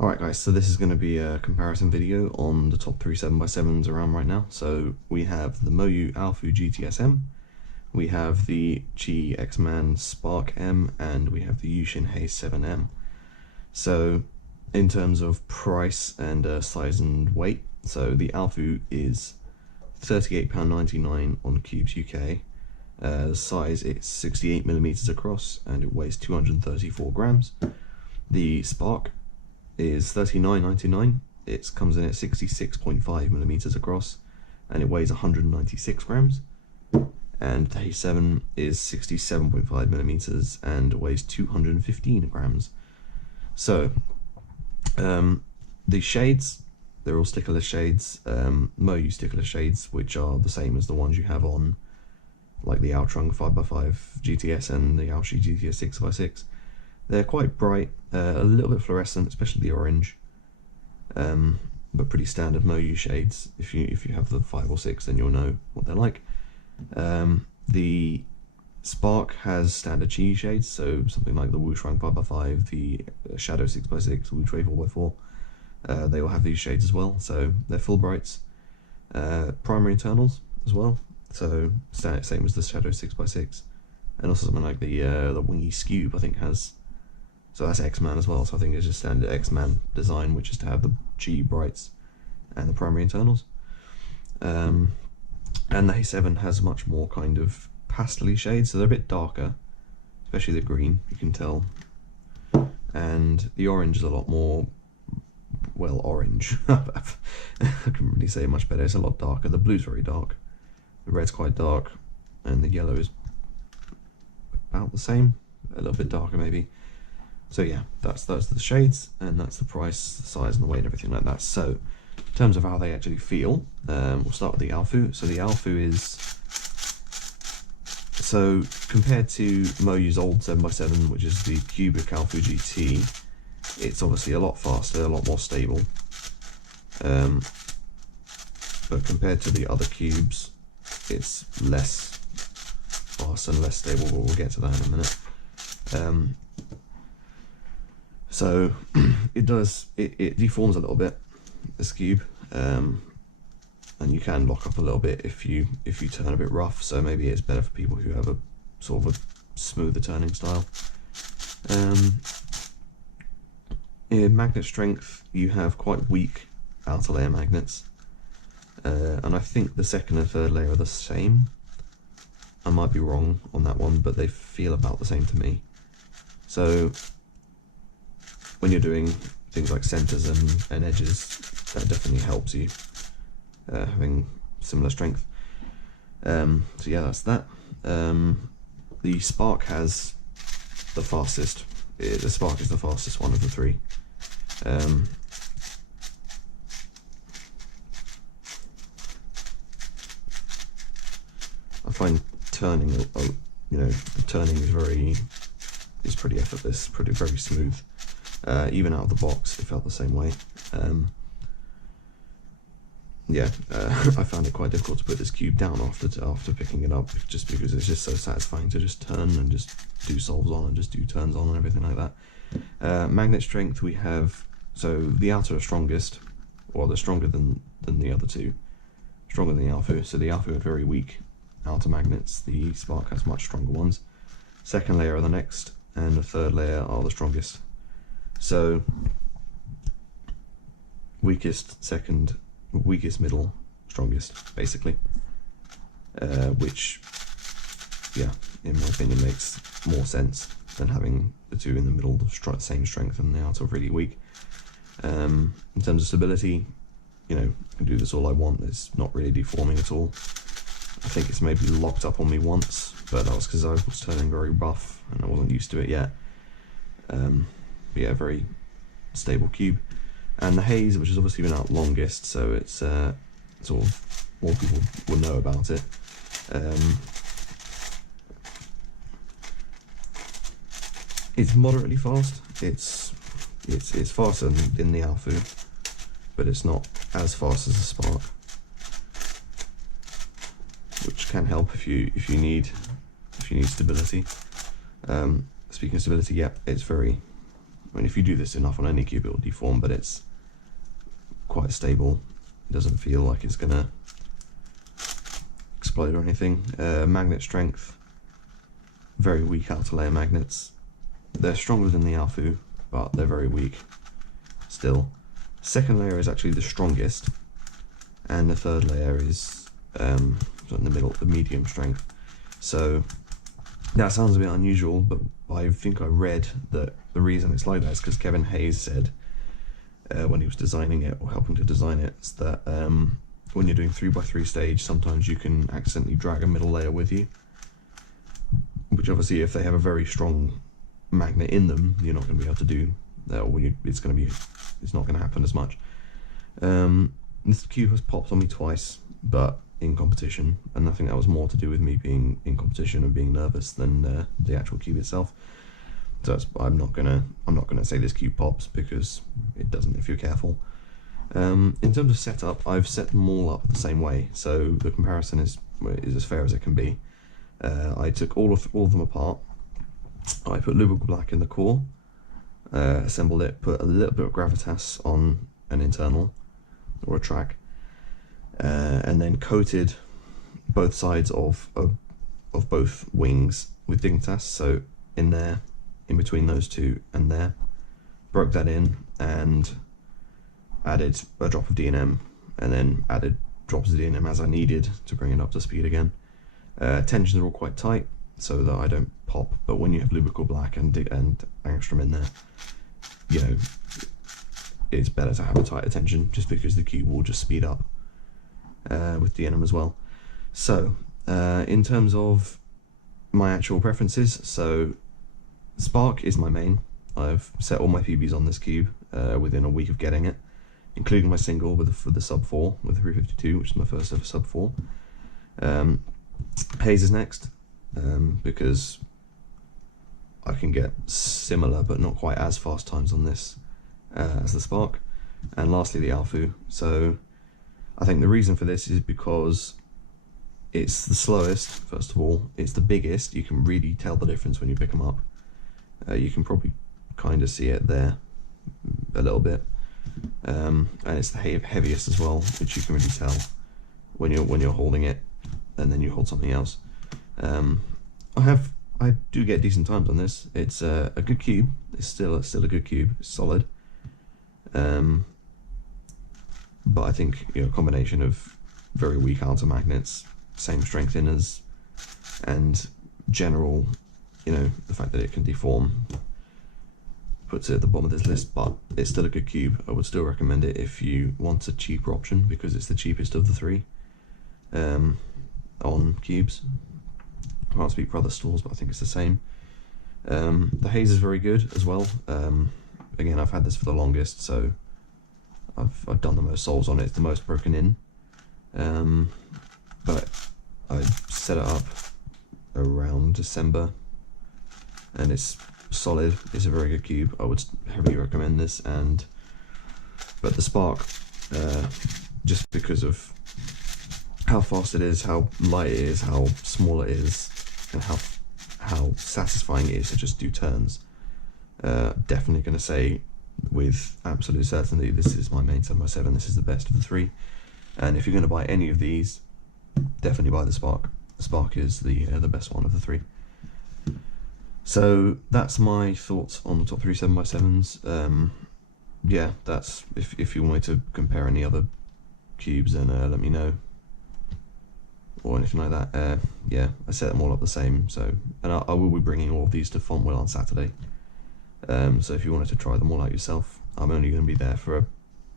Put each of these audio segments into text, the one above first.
Alright guys, so this is going to be a comparison video on the top 3 7x7s around right now. So we have the MoYu AoFu GTS, we have the QiYi X-Man Spark M, and we have the YuXin Haze 7M. So in terms of price and size and weight, so the AoFu is £38.99 on Cubes UK. Size, it's 68mm across and it weighs 234 grams. The Spark is £39.99. It comes in at 66.5mm across and it weighs 196 grams. And the H7 is 67.5mm and weighs 215 grams. So the shades, they're all stickerless shades, MoYu stickerless shades, which are the same as the ones you have on like the Outrun 5x5 GTS and the Aoshi GTS 6x6. They're quite bright, a little bit fluorescent, especially the orange, but pretty standard MoYu shades. If you have the 5 or 6, then you'll know what they're like. The Spark has standard QiYi shades, so something like the Wuxin 5x5, the Shadow 6x6, Wuxi 4x4. They all have these shades as well, so they're full brights. Primary internals as well, so same as the Shadow 6x6, and also something like the Wingy Scube I think has. So that's X-Man as well, so I think it's just standard X-Man design, which is to have the QiYi brights and the primary internals. And the A7 has much more kind of pastel-y shades, so they're a bit darker, especially the green, you can tell. And the orange is a lot more, well, orange. I couldn't really say much better, it's a lot darker. The blue's very dark, the red's quite dark, and the yellow is about the same, a little bit darker maybe. So yeah, that's the shades, and that's the price, the size, and the weight, and everything like that. So in terms of how they actually feel, we'll start with the AoFu. So the AoFu is, so compared to MoYu's old 7x7, which is the cubic AoFu GT, it's obviously a lot faster, a lot more stable. But compared to the other cubes, it's less fast and less stable, but we'll get to that in a minute. So it deforms a little bit, this cube, and you can lock up a little bit if you turn a bit rough, so maybe it's better for people who have a sort of a smoother turning style. In magnet strength, you have quite weak outer layer magnets, and I think the second and third layer are the same. I might be wrong on that one, but they feel about the same to me. So when you're doing things like centers and edges, that definitely helps you, having similar strength. So yeah, that's that. The Spark has the fastest. The Spark is the fastest one of the three. I find turning, the turning is pretty effortless, very smooth. Even out of the box, it felt the same way. I found it quite difficult to put this cube down after picking it up, just because it's just so satisfying to just turn and just do solves on and just do turns on and everything like that. Magnet strength, we have, so the outer are strongest, or they're stronger than the other two, stronger than the AoFu. So the AoFu had very weak outer magnets, the Spark has much stronger ones. Second layer are the next, and the third layer are the strongest. So weakest, second, weakest, middle, strongest, basically, which, yeah, in my opinion makes more sense than having the two in the middle, the same strength, and the outer really weak. In terms of stability, I can do this all I want, it's not really deforming at all. I think it's maybe locked up on me once, but that was because I was turning very rough and I wasn't used to it yet. Yeah, very stable cube. And the Haze, which has obviously been out longest, so it's sort of more people will know about it. It's moderately fast. It's faster than the AoFu, but it's not as fast as the Spark, which can help if you need stability. Speaking of stability, yeah, it's very I mean, if you do this enough on any cube, it will deform, but it's quite stable. It doesn't feel like it's gonna explode or anything. Magnet strength, very weak outer layer magnets. They're stronger than the AoFu, but they're very weak still. Second layer is actually the strongest, and the third layer is in the middle, the medium strength. So that sounds a bit unusual, but I think I read that the reason it's like that is because Kevin Hayes said when he was designing it, or helping to design it, is that when you're doing 3x3 stage, sometimes you can accidentally drag a middle layer with you, which obviously if they have a very strong magnet in them, you're not going to be able to do that, or it's not going to happen as much. This cube has popped on me twice, but in competition, and I think that was more to do with me being in competition and being nervous than the actual cube itself. So I'm not gonna say this cube pops, because it doesn't if you're careful. In terms of setup, I've set them all up the same way, so the comparison is as fair as it can be. I took all of them apart. I put lubrical black in the core, assembled it, put a little bit of gravitas on an internal or a track, and then coated both sides of both wings with Dignitas. So in there, in between those two and there, broke that in and added a drop of D&M, and then added drops of D&M as I needed to bring it up to speed again. Tensions are all quite tight so that I don't pop, but when you have lubrical black and angstrom in there, you know, it's better to have a tighter tension, just because the cube will just speed up with D&M as well. So in terms of my actual preferences, so Spark is my main. I've set all my PBs on this cube within a week of getting it, including my single with the sub 4 with the 352, which is my first ever sub 4. Haze is next, because I can get similar but not quite as fast times on this as the Spark. And lastly, the AoFu. So I think the reason for this is because it's the slowest, first of all, it's the biggest. You can really tell the difference when you pick them up. You can probably kind of see it there a little bit, and it's the heaviest as well, which you can really tell when you're holding it, and then you hold something else. I do get decent times on this. It's a good cube. It's still a good cube. It's solid. But I think, you know, a combination of very weak outer magnets, same strength inners, and general, you know, the fact that it can deform puts it at the bottom of this list. But it's still a good cube. I would still recommend it if you want a cheaper option, because it's the cheapest of the three on cubes. I can't speak for other stores, but I think it's the same. The haze is very good as well. Again, I've had this for the longest, so I've done the most sols on it. It's the most broken in, but I set it up around December, and it's solid. It's a very good cube. I would heavily recommend this. But the Spark, just because of how fast it is, how light it is, how small it is, and how satisfying it is to just do turns, definitely going to say with absolute certainty this is my main 7x7. This is the best of the three, and if you're going to buy any of these, definitely buy the Spark. The Spark is the best one of the three. So that's my thoughts on the top 3 7x7s. Yeah, that's if you wanted to compare any other cubes, then let me know, or anything like that. Yeah, I set them all up the same. So, and I will be bringing all of these to Fontwell on Saturday. So if you wanted to try them all out yourself, I'm only going to be there for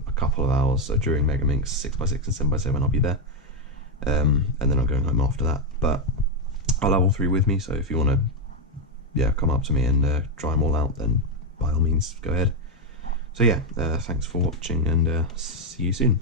a couple of hours. So during Megaminx 6x6 and 7x7, I'll be there, and then I'm going home after that. But I'll have all three with me. So if you want to, yeah, come up to me and try them all out, then by all means go ahead. So yeah, thanks for watching, and see you soon.